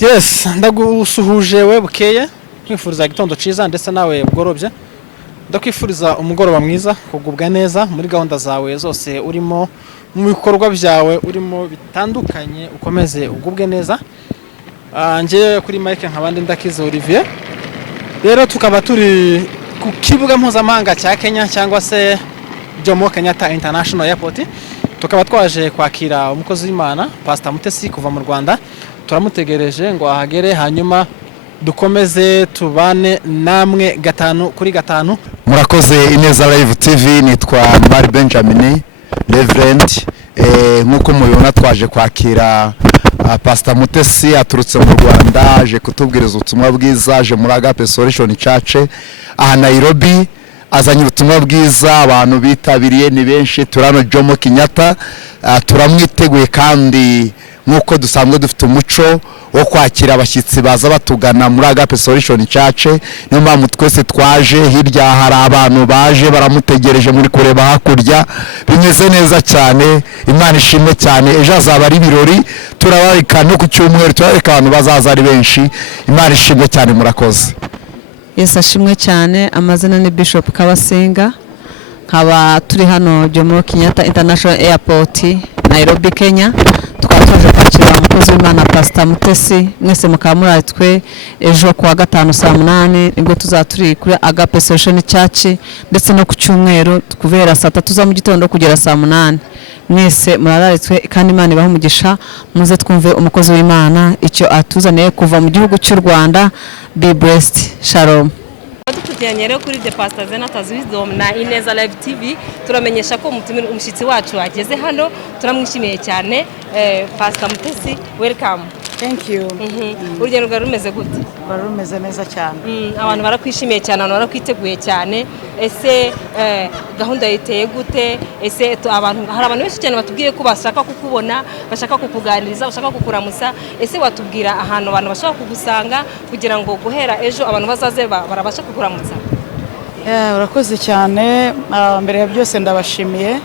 Yes, ndagusuhuje we bukeye kwifuriza igitondo ciza ndetse nawe bugorobye. Ndakwifuriza umugoroba mwiza kugubwa neza muri gahunda zawe zose urimo mu bikorwa byawe urimo bitandukanye ukomeze ugubwe neza. Nje kuri Mike nkabandi ndakize Olivier. Rero tukaba turi ku kibuga mpuzamahanga cya Kenya cyangwa se Jomo Kenyatta International Airport. Tukaba twaje kwakira umukozi w'Imana Pastor Mutesi kuva mu Rwanda. Turamutegereje ngo ahagere hanyuma dukomeze tubane namwe gatanu kuri gatanu. Murakoze INEZA Live TV, nitwa Mari Benjamin Reverend. Nkuko mubibona twaje kwakira Pastor Mutesi aturutse mu Rwanda, aje kutubwiriza ubutumwa bwiza, aje muri Agape Solution Church aha Nairobi. Azanye ubutumwa bwiza, abantu bitabiriye ni benshi. Turano Jomo Kenyatta, turamwiteguye kandi nkuko dusanzwe dufite umuco wo kwakira abashyitsi baza batugana muri Agape Solution Church. Niyo mpamvu twese twaje, hirya hari abantu baje baramutegereje muri kureba hakurya, bimeze neza cyane. Imana ishimwe cyane. Ejo azaba ari birori, turabarika no ku cyumweru, turabarika abantu bazaza ari benshi. Imana ishimwe cyane. Murakoze. Yesu ashimwe cyane. Amazina ni Bishop Kabasenga, nkaba turi hano Jomo Kenyatta International Airport Nairobi, Kenya. Twaje kwakira umukozi w'Imana Pastor Mutesi. Mwese mukaba muratwe ejo kuwa gatanu saa 8 nibwo tuzaturi kuri Agape Solution Church, ndetse no ku cyumweru kuvera saa 3 za mu gitondo kugera saa 8. Mwese murararitswe kandi Imana ibaho umugisha. Muze twumve umukozi w'Imana icyo atuzaniye kuva mu gihugu cy'u Rwanda. Be blessed. Shalom. Tutiyanye rero kuri The Pastor Zenata's Wisdom na INEZA Live TV turamenyesha ko umushyitsi wacu ageze hano. Turamwishimiye cyane. Pastor Mutesi, welcome. Thank you. Urugendo rwa rumeze gute? Rumeze neza cyane. Abantu barakwishimiye cyane, abantu barakwiteguye cyane. Ese gahunda yiteye gute? Ese abantu hari abantu benshi cyane batubwiye ko bashaka kukubona, bashaka kukuganiriza, bashaka kukuramusa. Ese watubwira ahantu abantu bashaka kugusanga kugira ngo guhera ejo abantu bazaze barabasha kukuramutsa? Urakoze cyane. Mbere ya byose ndabashimiye.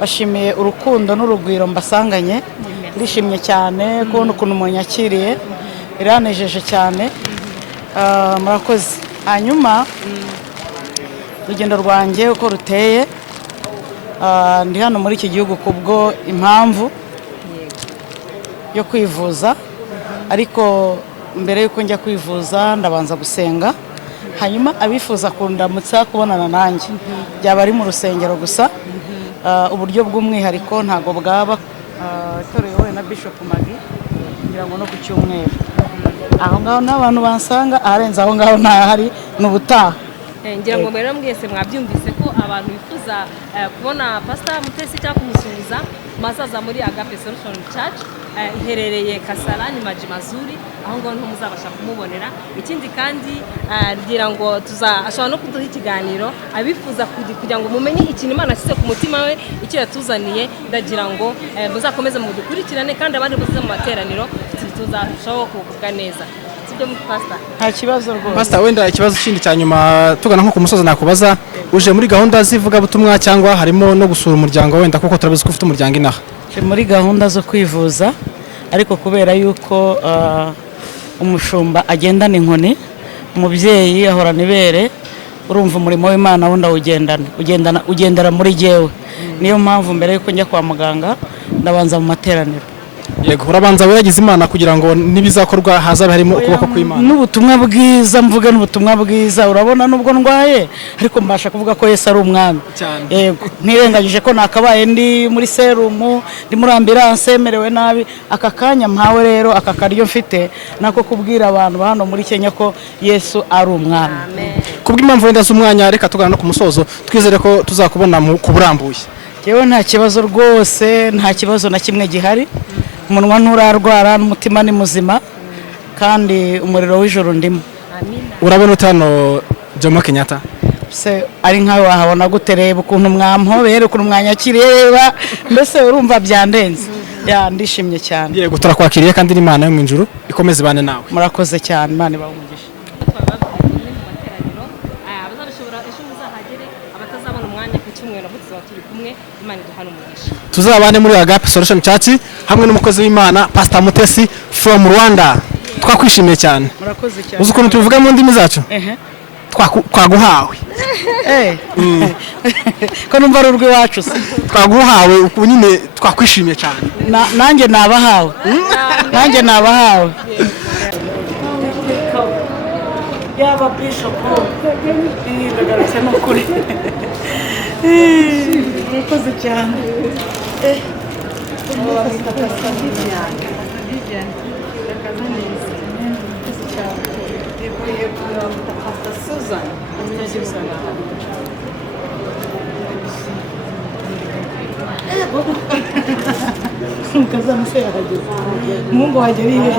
Bashimiye urukundo n'urugwiro mbasanganye. Ndishimye cyane kubona ukuntu munyakiriye, biranejeje cyane. Murakoze. Hanyuma urugendo rwanjye uko ruteye, ndi hano muri iki gihugu kubwo impamvu yo kwivuza, ariko mbere yuko njya kwivuza ndabanza gusenga. Hanyuma abifuza kundamutsa kubonana nanjye byaba ari mu rusengero gusa. Uburyo bw'umwihariko ntago bwaba torewe na Bishop Magi ngira ngo no ku cyumweru. Aho ngaho n'abantu bansanga, arenze aho ngaho ntahari n'ubutaha. Ngira ngo mbere mwese mwabyumvise ko abantu bifuza kubona Pastor Mutesi cyangwa kumusubiza masaza muri Agape Solution Church iherereye Kasarani Maji Mazuri, aho ngaho nto muzabasha kumubonera. Ikindi kandi ngira ngo ashobora no kuduha ikiganiro abifuza kugira ngo mumenye ikintu Imana ashyize ku mutima we, icyo yatuzaniye. Ndagira ngo muzakomeze mu dukurikirane kandi abandi bose mu materaniro tuzarushaho kugubwa neza. Nta kibazo rwose. Pastor, wenda ikibazo kindi cya nyuma tugana nko ku musozi nakubaza, uje muri gahunda zivuga butumwa cyangwa harimo no gusura umuryango wenda kuko turabizi ko ufite umuryango inaha? Muri gahunda zo kwivuza, ariko kubera yuko umushumba agendana inkoni, umubyeyi ahorana ibere, urumva umurimo w'Imana wundi ugendera muri jewe. Niyo mpamvu mbere yuko njya kwa muganga ndabanza mu materaniro. Yego, urabanza weragize Imana kugira ngo nibizakorwa hazabe harimo ukuboko kw'Imana. N'ubutumwa bwiza, mvuga n'ubutumwa bwiza. Urabona nubwo ndwaye ariko mbasha kuvuga ko Yesu ari umwami. Yego, nirengagije ko nakabaye ndi muri serumu, ndi muri ambulance merewe nabi. Aka kanya mpawe rero, aka karyo mfite nako kubwira abantu hano muri Kenya ko Yesu ari umwami. Kubw'impamvu wenda z'umwanya reka tugana no ku musozo, twizere ko tuzakubona mu kuburambuye. Yewe nta kibazo rwose, nta kibazo na kimwe gihari. Umunwa nturarwara, n'umutima ni muzima, kandi umuriro w'ijoro ndimo. Urabona utano Jomo Kenyatta? Se ari nkawe wahabona gute? Reba ukuntu mwampobera, ukuntu mwanyakiriye, mbese urumva byandenze. Ndishimye cyane. Yego, turakwakiriye kandi n'Imana yo mu ijuru ikomeze ibane nawe. Murakoze cyane. Imana ibahe umugisha. Tuzabane muri Agape Solution Church hamwe n'umukozi w'Imana Pastor Mutesi from Rwanda. twakwishimiye cyane. murakoze cyane. Uzi ukuntu tubivuga mu ndimi zacu? Twaguhawe. Ko numva ari urw'iwacu se. Twaguhawe uku nyine twakwishimiye cyane. Nanjye nabahawe. Nanjye nabahawe. Yaba bishop. Ndagarutse no kuri. Murakoze cyane. Mungu hajaliye